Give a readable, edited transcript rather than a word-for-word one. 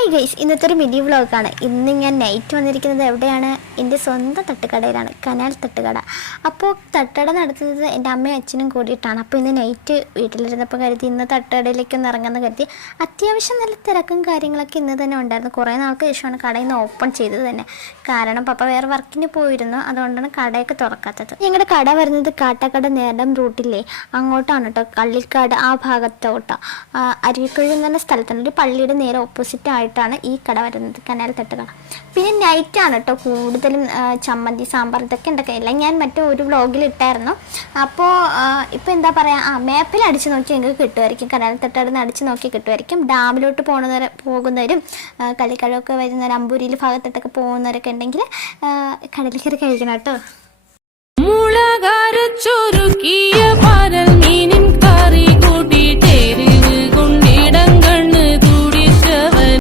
Hi guys, ഇന്നത്തെ ഒരു mini വ്ളോഗാണ്. ഇന്ന് ഞാൻ നൈറ്റ് വന്നിരിക്കുന്നത് എവിടെയാണ്? എൻ്റെ സ്വന്തം തട്ടുകടയിലാണ്, കനാൽ തട്ടുകട. അപ്പോൾ തട്ടുകട നടത്തുന്നത് എൻ്റെ അമ്മയും അച്ഛനും കൂടിയിട്ടാണ്. അപ്പോൾ ഇന്ന് നൈറ്റ് വീട്ടിലിരുന്നപ്പോൾ കരുതി ഇന്ന് തട്ടുകടയിലേക്കൊന്ന് ഇറങ്ങാമെന്ന് കരുതി. അത്യാവശ്യം നല്ല തിരക്കും കാര്യങ്ങളൊക്കെ ഇന്ന് തന്നെ ഉണ്ടായിരുന്നു. കുറേ നാൾക്ക് ശേഷമാണ് കടയിൽ നിന്ന് ഓപ്പൺ ചെയ്തത് തന്നെ. കാരണം പപ്പ വേറെ വർക്കിന് പോയിരുന്നു, അതുകൊണ്ടാണ് കടയൊക്കെ തുറക്കാത്തത്. ഞങ്ങളുടെ കട വരുന്നത് കാട്ടാക്കട നേരം റൂട്ടില്ലേ, അങ്ങോട്ടാണ് കേട്ടോ, കള്ളിക്കാട് ആ ഭാഗത്തോട്ടാണ്. അരുവിക്കുഴി എന്ന് പറഞ്ഞ സ്ഥലത്താണ്, ഒരു പള്ളിയുടെ നേരെ ഓപ്പോസിറ്റ് ആയിട്ടാണ് ഈ കട വരുന്നത്, കനാൽ തട്ടുകട. പിന്നെ നൈറ്റാണ് കേട്ടോ കൂടുതലും ചമ്മന്തി, സാമ്പാർ ഇതൊക്കെ ഉണ്ടാക്കില്ല. ഞാൻ മറ്റേ ഒരു വ്ളോഗിൽ ഇട്ടായിരുന്നു. അപ്പോൾ ഇപ്പോൾ എന്താ പറയുക, മാപ്പിൽ അടിച്ച് നോക്കി നിങ്ങൾക്ക് കിട്ടുമായിരിക്കും, കനാൽ തട്ടുകട അടിച്ച് നോക്കി കിട്ടുമായിരിക്കും. ഡാമിലോട്ട് പോകുന്നവരും കളിക്കഴൊക്കെ വരുന്നവർ, അമ്പൂരിയിൽ ഭാഗത്തോട്ടൊക്കെ പോകുന്നവരൊക്കെ ഉണ്ടെങ്കിൽ കടലിൽ കയറി കഴിക്കണം കേട്ടോ.